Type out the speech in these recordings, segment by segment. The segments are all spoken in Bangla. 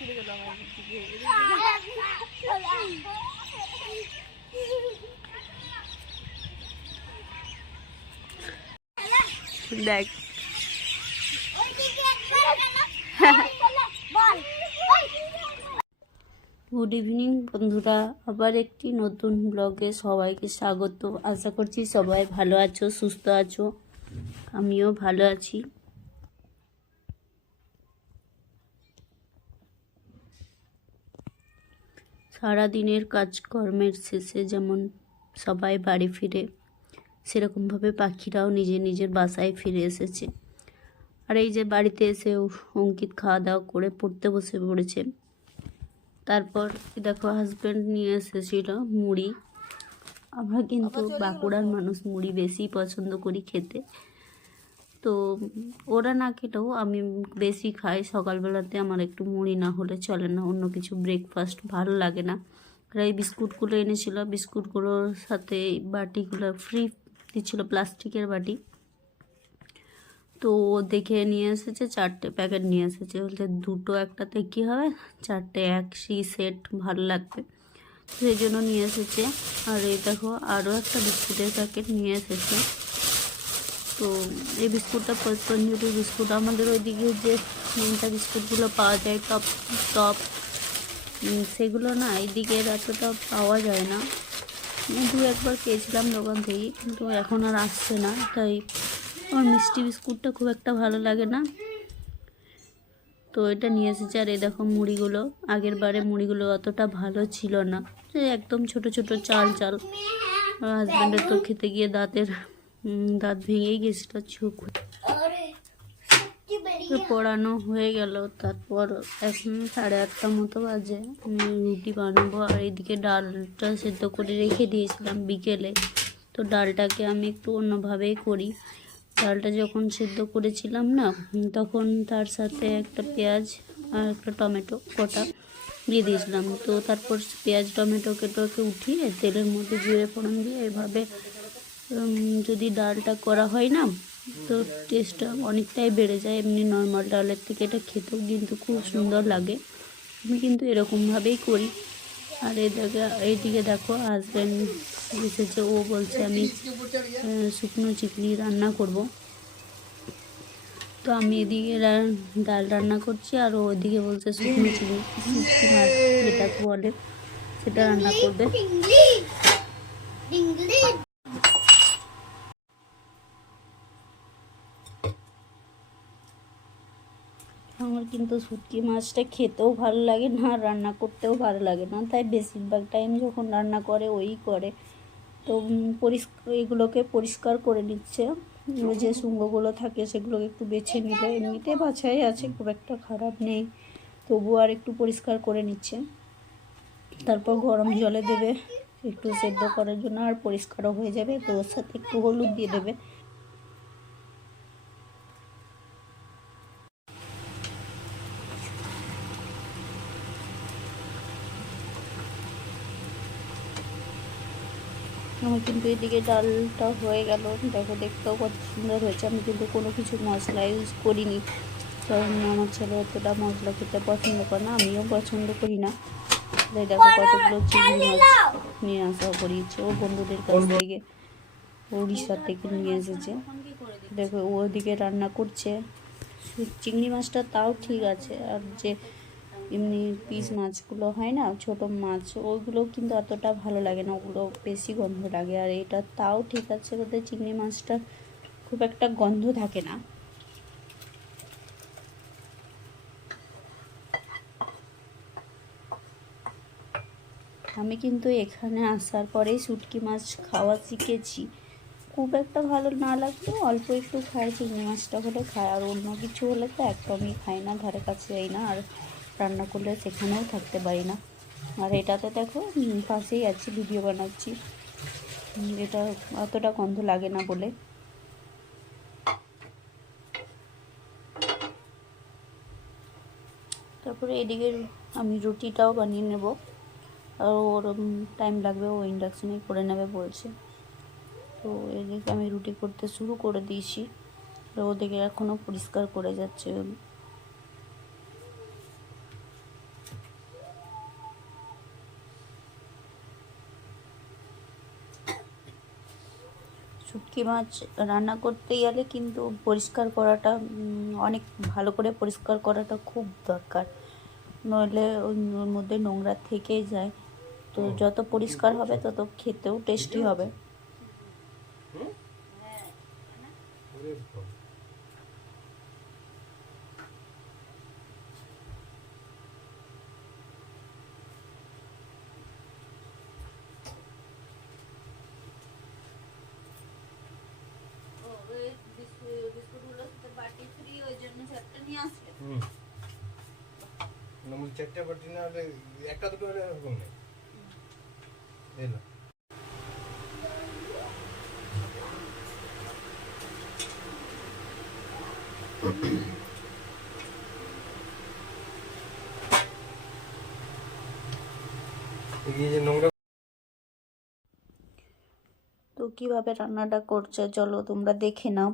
দেখ গুড ইভিনিং বন্ধুরা, আবার একটি নতুন ব্লগে সবাইকে স্বাগত। আশা করছি সবাই ভালো আছো, সুস্থ আছো। আমিও ভালো আছি। সারাদিনের কাজকর্মের শেষে যেমন সবাই বাড়ি ফিরে, সেরকমভাবে পাখিরাও নিজের নিজের বাসায় ফিরে এসেছে। আর এই যে বাড়িতে এসে অঙ্কিত খাওয়া দাওয়া করে পড়তে বসে পড়েছে। তারপর দেখো হাজব্যান্ড নিয়ে এসেছিল মুড়ি। আমরা কিন্তু বাঁকুড়ার মানুষ মুড়ি বেশি পছন্দ করি খেতে, তো ওরা না খেলেও আমি বেশি খাই। সকালবেলাতে আমার একটু মুড়ি না হলে চলে না, অন্য কিছু ব্রেকফাস্ট ভালো লাগে না। আর এই বিস্কুটগুলো এনেছিল, বিস্কুটগুলোর সাথে বাটিগুলো ফ্রি দিচ্ছিলো, প্লাস্টিকের বাটি। তো দেখে নিয়ে এসেছে 4টে প্যাকেট নিয়ে এসেছে, বলতে দুটো একটাতে কী হবে, 4টে একই সেট ভালো লাগবে, সেই জন্য নিয়ে এসেছে। আর এই দেখো আরও একটা বিস্কুটের প্যাকেট নিয়ে এসেছে। তো এই বিস্কুটটা পতঞ্জলি বিস্কুট, আমাদের ওইদিকে যে মেনটা বিস্কুটগুলো পাওয়া যায় টপ টপ, সেগুলো না এইদিকে এতটা পাওয়া যায় না। দু একবার খেয়েছিলাম দোকান থেকে, কিন্তু এখন আর আসছে না। তাই আমার মিষ্টি বিস্কুটটা খুব একটা ভালো লাগে না, তো এটা নিয়ে এসেছে। আর এই দেখো মুড়িগুলো, আগের বারে মুড়িগুলো অতটা ভালো ছিল না, একদম ছোট ছোট চাল চাল। হাজব্যান্ডের তো খেতে গিয়ে দাঁত ভেঙেই গেছিলো, চোখ পড়ানো হয়ে গেল। তারপর এখন 8:30 মতো বাজে, আমি রুটি বানাবো। আর এইদিকে ডালটা সেদ্ধ করে রেখে দিয়েছিলাম বিকেলে, তো ডালটাকে আমি একটু অন্যভাবেই করি। ডালটা যখন সেদ্ধ করেছিলাম না, তখন তার সাথে একটা পেঁয়াজ আর একটা টমেটো কটা দিয়ে দিয়েছিলাম। তো তারপর পেঁয়াজ টমেটো কেটোকে উঠিয়ে তেলের মধ্যে জিরে ফোড়ন দিয়ে এভাবে যদি ডালটা করা হয় না, তো টেস্টটা অনেকটাই বেড়ে যায়। এমনি নর্মাল ডালের থেকে এটা খেতেও কিন্তু খুব সুন্দর লাগে। আমি কিন্তু এরকমভাবেই করি। আর এইদিকে দেখো হাজব্যান্ড এসেছে, ও বলছে আমি শুকনো চিংড়ি রান্না করব। তো আমি এদিকে ডাল রান্না করছি, আর ও ওইদিকে বলছে শুকনো চিংড়ি, শুটকি মাছ যেটাকে বলে, সেটা রান্না করবে। আমার কিন্তু শুটকি মাছটা খেতেও ভালো লাগে না, রান্না করতেও ভালো লাগে না, তাই বেশিরভাগ টাইম যখন রান্না করে ওই করে। তো এগুলোকে পরিষ্কার করে নিচ্ছে, যে শুঙ্গগুলো থাকে সেগুলোকে একটু বেছে নিলে, এমনিতে বাছাই আছে, খুব একটা খারাপ নেই, তবু আর একটু পরিষ্কার করে নিচ্ছে। তারপর গরম জলে দেবে একটু সেদ্ধ করার জন্য, আর পরিষ্কারও হয়ে যাবে। তো ওর সাথে একটু হলুদ দিয়ে দেবে। আমার কিন্তু এদিকে ডালটা হয়ে গেল, দেখো দেখতেও কত সুন্দর হয়েছে। আমি কিন্তু কোনো কিছু মশলা ইউজ করিনি, কারণ আমার ছেলে অতটা মশলা খেতে পছন্দ করে না, আমিও পছন্দ করি না। তাই দেখো কতগুলো চিংড়ি মাছ নিয়ে আসা করিয়েছে ও বন্ধুদের কাছ থেকে, উড়িষ্যা থেকে নিয়ে এসেছে। দেখো ও ওদিকে রান্না করছে। চিংড়ি মাছটা তাও ঠিক আছে, আর যে এমনি পিস মাছগুলো হয় না, ছোট মাছ, ওইগুলো কিন্তু অতটা ভালো লাগে না, ওগুলো বেশি গন্ধ লাগে। আর এটা তাও ঠিক আছে, ওদের চিংড়ি মাছটা খুব একটা গন্ধ থাকে না। আমি কিন্তু এখানে আসার পরেই শুটকি মাছ খাওয়া শিখেছি। খুব একটা ভালো না লাগলেও অল্প একটু খাই, চিংড়ি মাছটা হলে খাই, আর অন্য কিছু হলে তো একদমই খাই না, ধারে কাছে যাই না, আর রান্না করলে সেখানেও থাকতে পারি না। আর এটাতে দেখো পাশেই আছি, ভিডিও বানাচ্ছি, এটা অতটা গন্ধ লাগে না বলে। তারপরে এদিকে আমি রুটিটাও বানিয়ে নেব, আর ওর টাইম লাগবে, ও ইন্ডাকশানেই করে নেবে বলছে। তো এদিকে আমি রুটি করতে শুরু করে দিয়েছি, আর ওদিকে এখনও পরিষ্কার করে যাচ্ছে। শুটকি মাছ রান্না করতে গেলে কিন্তু পরিষ্কার করাটা অনেক ভালো করে পরিষ্কার করাটা খুব দরকার, নইলে ওর মধ্যে নোংরা থেকেই যায়। তো যত পরিষ্কার হবে তত খেতেও টেস্টি হবে। চারটা বাটি না হলে একটা দুটো হলে এরকম নেই। এলো নোংরা। তো কিভাবে রান্নাটা করছে চলো তোমরা দেখে নাও।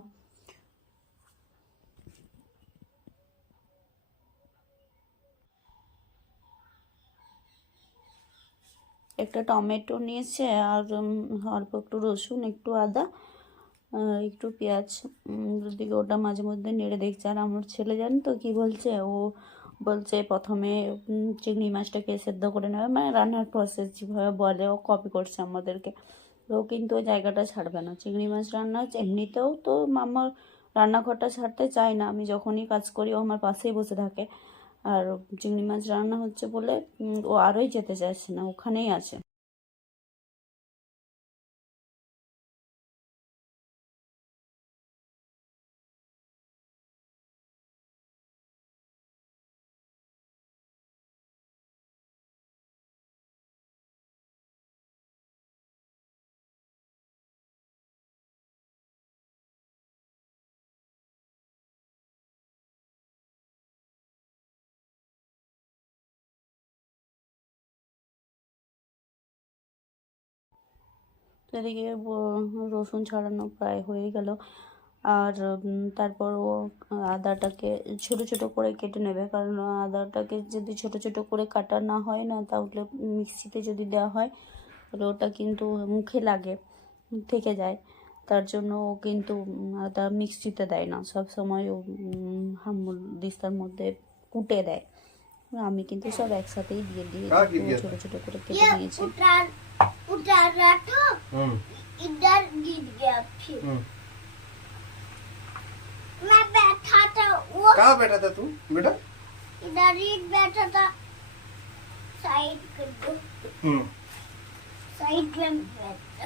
একটা টমেটো নিয়েছে আর অল্প একটু রসুন, একটু আদা, একটু পেঁয়াজ দিকে ওটা মাঝে মধ্যে নেড়ে দেখছে। আর আমার ছেলে জানো তো কী বলছে, ও বলছে প্রথমে চিংড়ি মাছটাকে সেদ্ধ করে নেবে, মানে রান্নার প্রসেস যেভাবে বলে ও কপি করছে আমাদেরকে। ও কিন্তু ওই জায়গাটা ছাড়বে না। চিংড়ি মাছ রান্না এমনিতেও তো আমার রান্নাঘরটা ছাড়তে চায় না, আমি যখনই কাজ করি ও আমার পাশেই বসে থাকে। আর চিংড়ি মাছ রান্না হচ্ছে বলে ও আরোই যেতে চাইছে না, ওখানেই আছে। তো এদিকে রসুন ছাড়ানো প্রায় হয়ে গেল। আর তারপর ও আদাটাকে ছোট ছোট করে কেটে নেবে, কারণ আদাটাকে যদি ছোট ছোট করে কাটা না হয় না, তাহলে মিক্সিতে যদি দেওয়া হয় তাহলে ওটা কিন্তু মুখে লাগে, থেকে যায়। তার জন্য ও কিন্তু আদা মিক্সিতে দেয় না, সব সময় ও দিস্তার মধ্যে কুটে দেয়। আমি কিন্তু সব একসাথেই দিয়ে দিয়ে ছোট ছোট করে কেটে নিয়েছি। उधर रखो इधर गिर गया फिर मैं बैठा था वो कहाँ बैठा था तू बेटा? इधर ही बैठा था साइड कर दो साइड में बैठा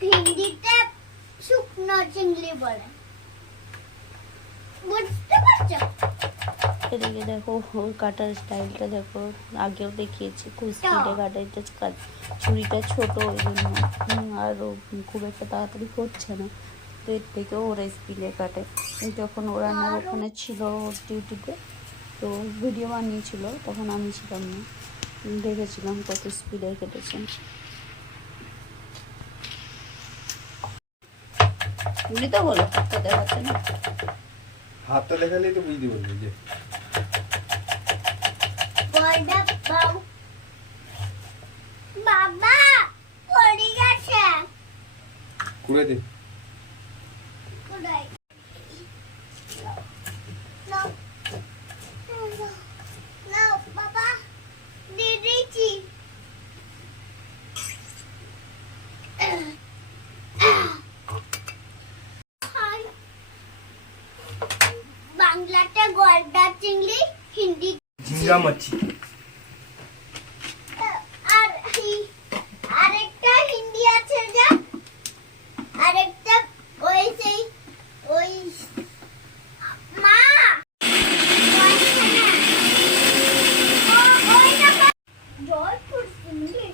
হিন্দিতে শুকনো চিংড়ি বলে বুঝতে পারছো? এদিকে দেখো ওর কাটার স্টাইলটা দেখো, আগেও দেখিয়েছি খুব স্পিডে কাটাইতে, ছুরিটা ছোট ওই জন্য, আর ও খুব একটা তাড়াতাড়ি করছে না, তো এর থেকেও ওরা স্পিডে কাটে। যখন ও রান্নার ওখানে ছিল ডিউটিতে, তো ভিডিও বানিয়েছিল, তখন আমি ছিলাম না, দেখেছিলাম কত স্পিডে কেটেছেন। উনি তো বলো হাতটা দেখাচ্ছে না, হাতটা দেখালেই তো বুঝতে পারবি যে বাবা পড়ে গেছে কুড়ে দে। কোথায় নাও নাও বাবা দিয়ে দিয়েছি বাংলাটা গলদা চিংড়ি, হিন্দি ঝিঙ্গা মাছি। আর আরেকটা হিন্দি আছে যা, আরেকটা ওই সেই ওই মা জয়পুর চিংড়ি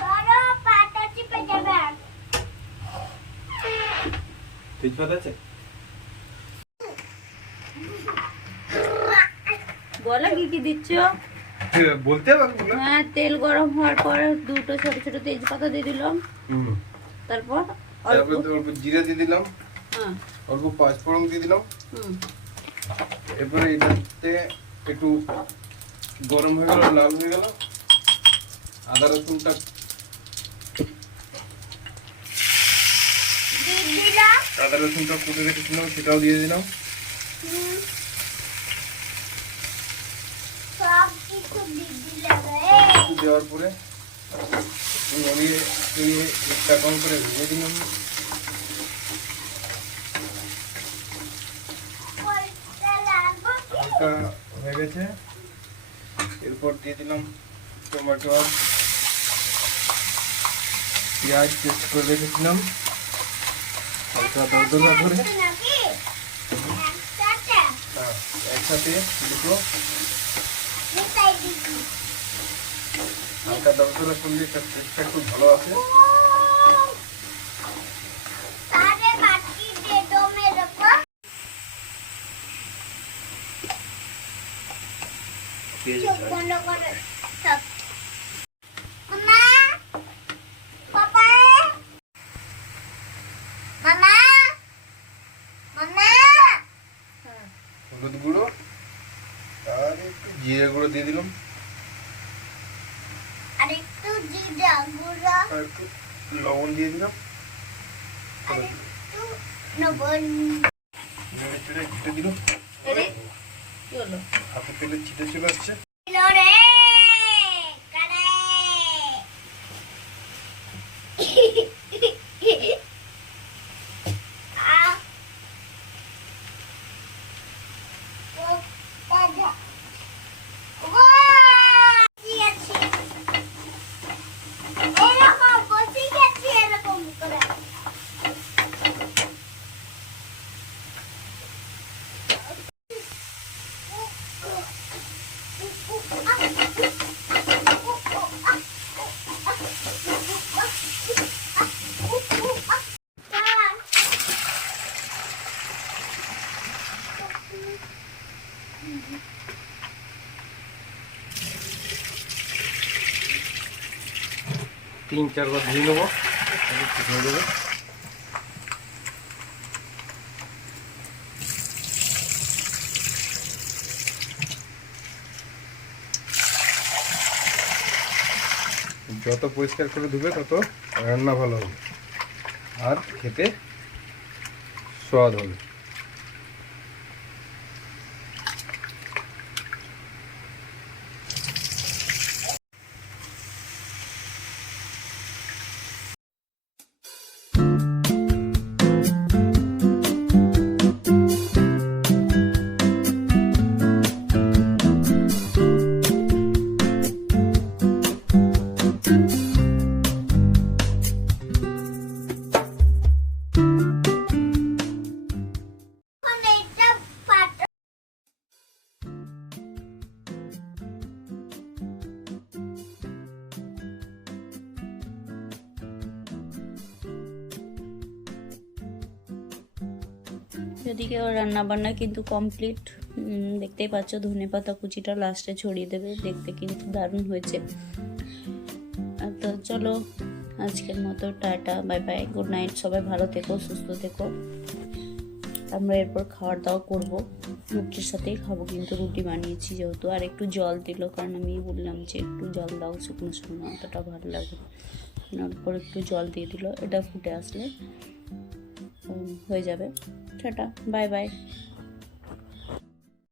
ধরো পাটা চিপে যাবে। তেজপাতা আছে? বলো কি কি দিচ্ছ? বলতে হবে না? হ্যাঁ, তেল গরম হওয়ার পর দুটো ছোট ছোট তেজপাতা দিয়ে দিলাম, তারপর অল্প অল্প জিরা দিয়ে দিলাম, হ্যাঁ অল্প পাঁচফোড়ন দিয়ে দিলাম, এরপরে এটাতে একটু গরম হয়ে গেল, লাল হয়ে গেল, আদা রসুনটা দিলাম। আদা রসুনটা কুটে রেখেছিলাম সেটাও দিয়ে দিলাম। সব কিছু দিলাম। একটু দেওয়ার পরে নড়িয়ে একটা কম করে ভেজে দিলাম। হালকা হয়ে গেছে, এরপর দিয়ে দিলাম টমেটো আর পেঁয়াজ পেস্ট করে রেখেছিলাম হালকা দরদরা করে। হ্যাঁ, একসাথে দুটো হালকা দরদরা করলে তার টেস্টটা খুব ভালো আসে। হলুদ গুঁড়ো আর একটু জিরে গুঁড়ো দিয়ে দিলাম, আর একটু জিরা গুঁড়ো, আর একটু লবণ দিয়ে দিলাম। আর একটু লবণ। নেড়ে চেড়ে ঘুটে দিলাম। কি হলো? হাতে তেলে ছিটে চলে আসছে। রে কারে তিন চারবার ধুয়ে নেবো, ঠিক হয়ে যাবে। যত পরিষ্কার করে ধুবে তত রান্না ভালো হবে আর খেতে স্বাদ হবে। এদিকে ওর রান্নাবান্না কিন্তু কমপ্লিট। দেখতেই পাচ্ছ ধনেপাতা কুচিটা লাস্টে ছড়িয়ে দেবে, দেখতে কিন্তু দারুণ হয়েছে। তো চলো আজকের মতো tata, bye bye, good night. সবাই ভালো থেকো, সুস্থ থেকো। আমরা এরপর খাওয়ার দাওয়া করবো, রুটির সাথেই খাবো, কিন্তু রুটি বানিয়েছি যেহেতু। আর একটু জল দিল, কারণ আমি বললাম যে একটু জল দাও, শুকনো শুকনো অতটা ভালো লাগে। তারপর একটু জল দিয়ে দিল, এটা ফুটে আসলে হয়ে যাবে। Tata, bye bye.